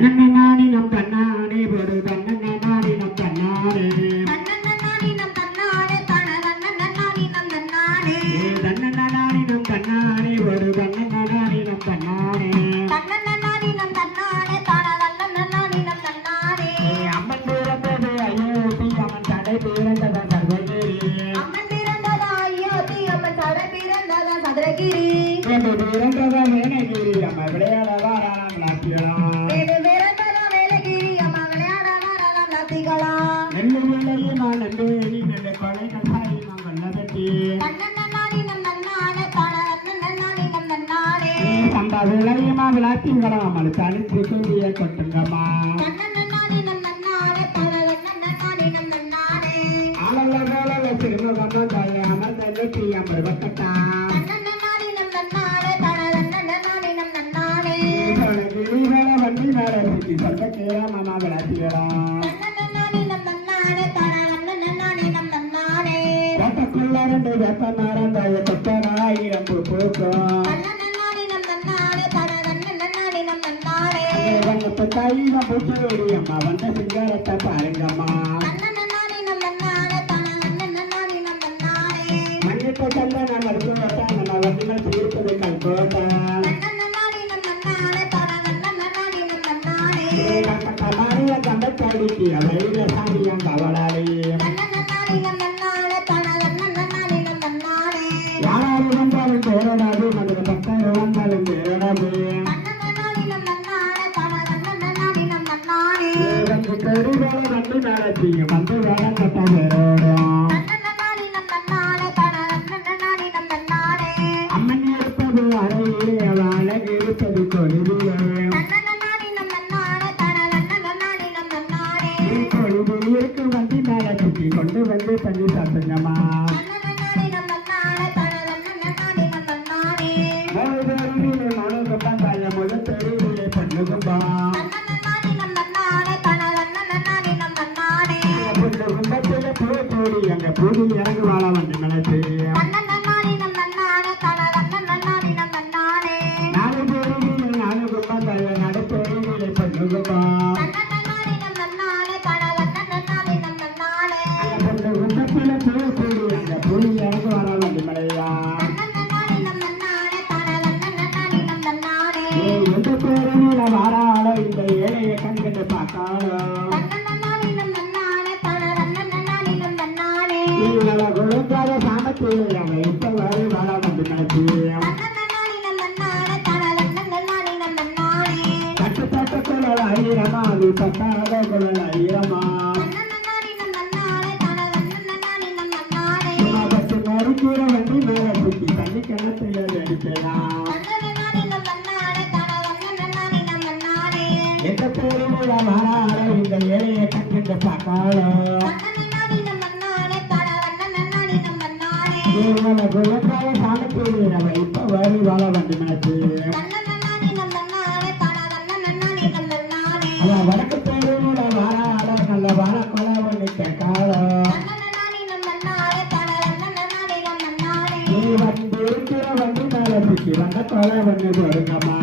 தன்னன்னானி நம் தன்னானே ஒரு தன்னன்னானி நம் தன்னானே தன்னன்னானி நம் தன்னானே தன்னன்னானி நம் தன்னானே தன்னன்னானி நம் தன்னானே ஒரு தன்னன்னானி நம் தன்னானே தன்னன்னானி நம் தன்னானே தன்னன்னானி நம் தன்னானே அம்மன் பிறந்தது அயோத்தி அம்மன் தடை பிறந்ததா சர்வகிரி அம்மன் பிறந்ததா அயோத்தி அம்மன் தடை பிறந்ததா சதுரகிரி பிறந்ததா வேணகிரி அம்மா விளையாடவா நாம் லாத்தியலாம் கொட்டுங்கம்மா வண்டி மேல சொல்ல கேரா மாமா விளாத்தியலாம் ரெண்டு வெப்பனாரந்தாய தொட்டனாயிரம் பூக்கும் தாயிரம் பூச்சோடி அம்மா வந்த சிங்காரத்தை பாருங்கம்மா மண்ணிட்ட கல்ல நான் மறுப்பு வட்டான் நம்ம வண்டிகள் தீர்ப்பது கல்கோட்டா மாறிய கண்டத்தாடிக்கு அவையில சாமியம் கவலாளி யாராவது வந்தாலும் பேரடாது நமது பக்தர் வந்தாலும் பேரடாது கருவேல வண்டி மேலத்தீங்க வந்து வேலை கட்ட பேரோடும் அம்மன் இருப்பது அறையிலே அழகு இருப்பது கொழுவிலே கொழுவில் இருக்கு வண்டி மேல சுற்றி கொண்டு வந்து தண்ணி சாப்பிடுங்கம்மா முதல் தெருவிலே பண்ணுகும்பா கும்பத்தில பூடி அங்க பூடி இறங்கு வாழ வந்து நினைச்சு நாலு தெருவிலே நாலு கும்பத்தாய நடு தெருவிலே பண்ணுகும்பா கும்பத்தில பூடி அங்க பூடி இறங்கு வாழ வந்து மலையா எந்த பேருல வாராளோ இந்த ஏழைய கண்கண்டு பார்த்தாளோ குழந்தாக சாமத்தில் அவன் இப்ப வரை வாழ வந்து நினைச்சு தட்டு தட்ட குழல் ஆயிரமா அது தட்டாத குழல் ஆயிரமா பத்து மறுக்கூற வண்டி மேல சுத்தி தண்ணி கிணத்துல அடிக்கலாம் எந்த பேருல வாராளோ இந்த ஏழைய கண்கண்டு பார்த்தாளோ குழந்தாக சாமத்தில் அவன் இப்ப வரை வாழ வந்து நினைச்சு அவன் வடக்கு பேருல வாராளோ நல்ல வாழ கொலை பண்ணி கேட்டாளோ வந்து இருக்கிற வண்டி மேல சுற்றி வந்த கொலை பண்ணி போடுங்கம்மா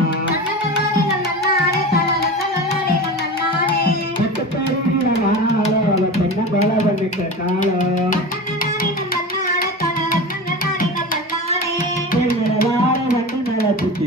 எட்டு பேருல வாராளோ அவன் பெண்ண கொலை பண்ணி கேட்டாளோ வார வண்டி மேல சுற்றி